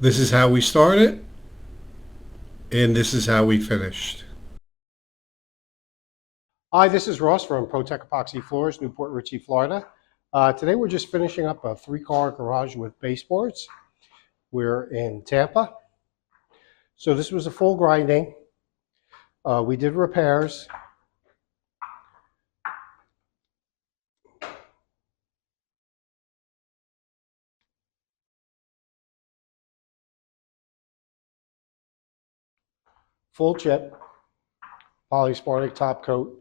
This is how we started, and this is how we finished. Hi, this is Ross from Car Epoxy Floors, Newport Richey, Florida. Today we're just finishing up a 3-car garage with baseboards. We're in Tampa. So this was a full grinding. We did repairs. Full chip, polyspartic top coat,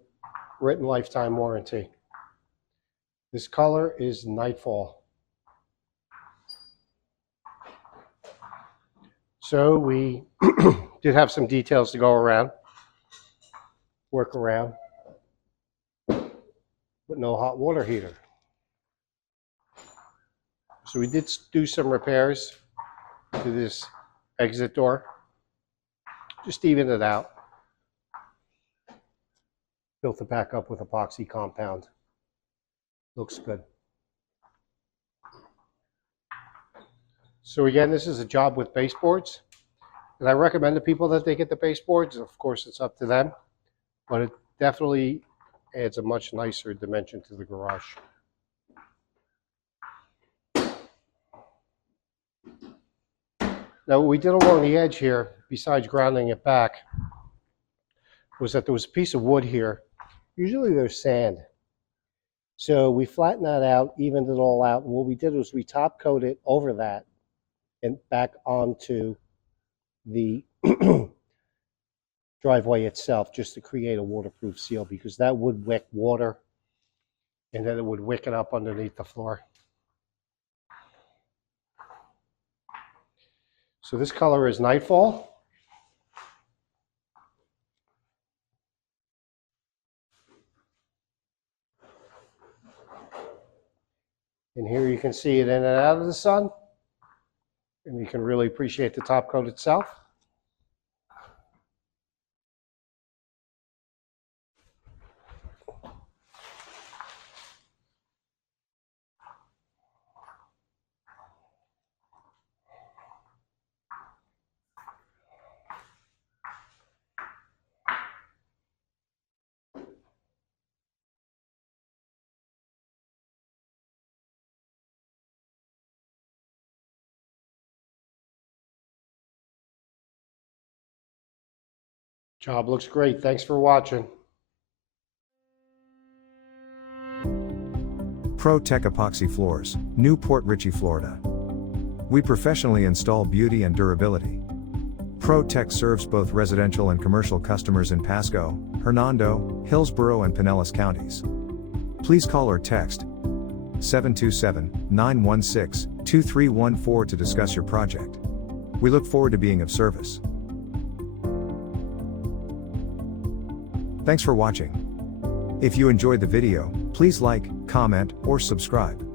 written lifetime warranty. This color is Nightfall. So we did have some details to go around, work around, but no hot water heater. So we did do some repairs to this exit door, just even it out. Built it back up with epoxy compound. Looks good. So again, this is a job with baseboards, and I recommend to people that they get the baseboards. Of course, it's up to them, but it definitely adds a much nicer dimension to the garage. Now, what we did along the edge here, besides grounding it back, was that there was a piece of wood here. Usually there's sand. So we flattened that out, evened it all out, and what we did was we top coated over that and back onto the driveway itself, just to create a waterproof seal, because that would wick water and then it would wick it up underneath the floor. So this color is Nightfall. And here you can see it in and out of the sun. And you can really appreciate the top coat itself. Job looks great. Thanks for watching. Tech Epoxy Floors, Newport Richey, Florida. We professionally install beauty and durability. Tech serves both residential and commercial customers in Pasco, Hernando, Hillsborough, and Pinellas counties. Please call or text 727-916-2314 to discuss your project. We look forward to being of service. Thanks for watching. If you enjoyed the video, please like, comment, or subscribe.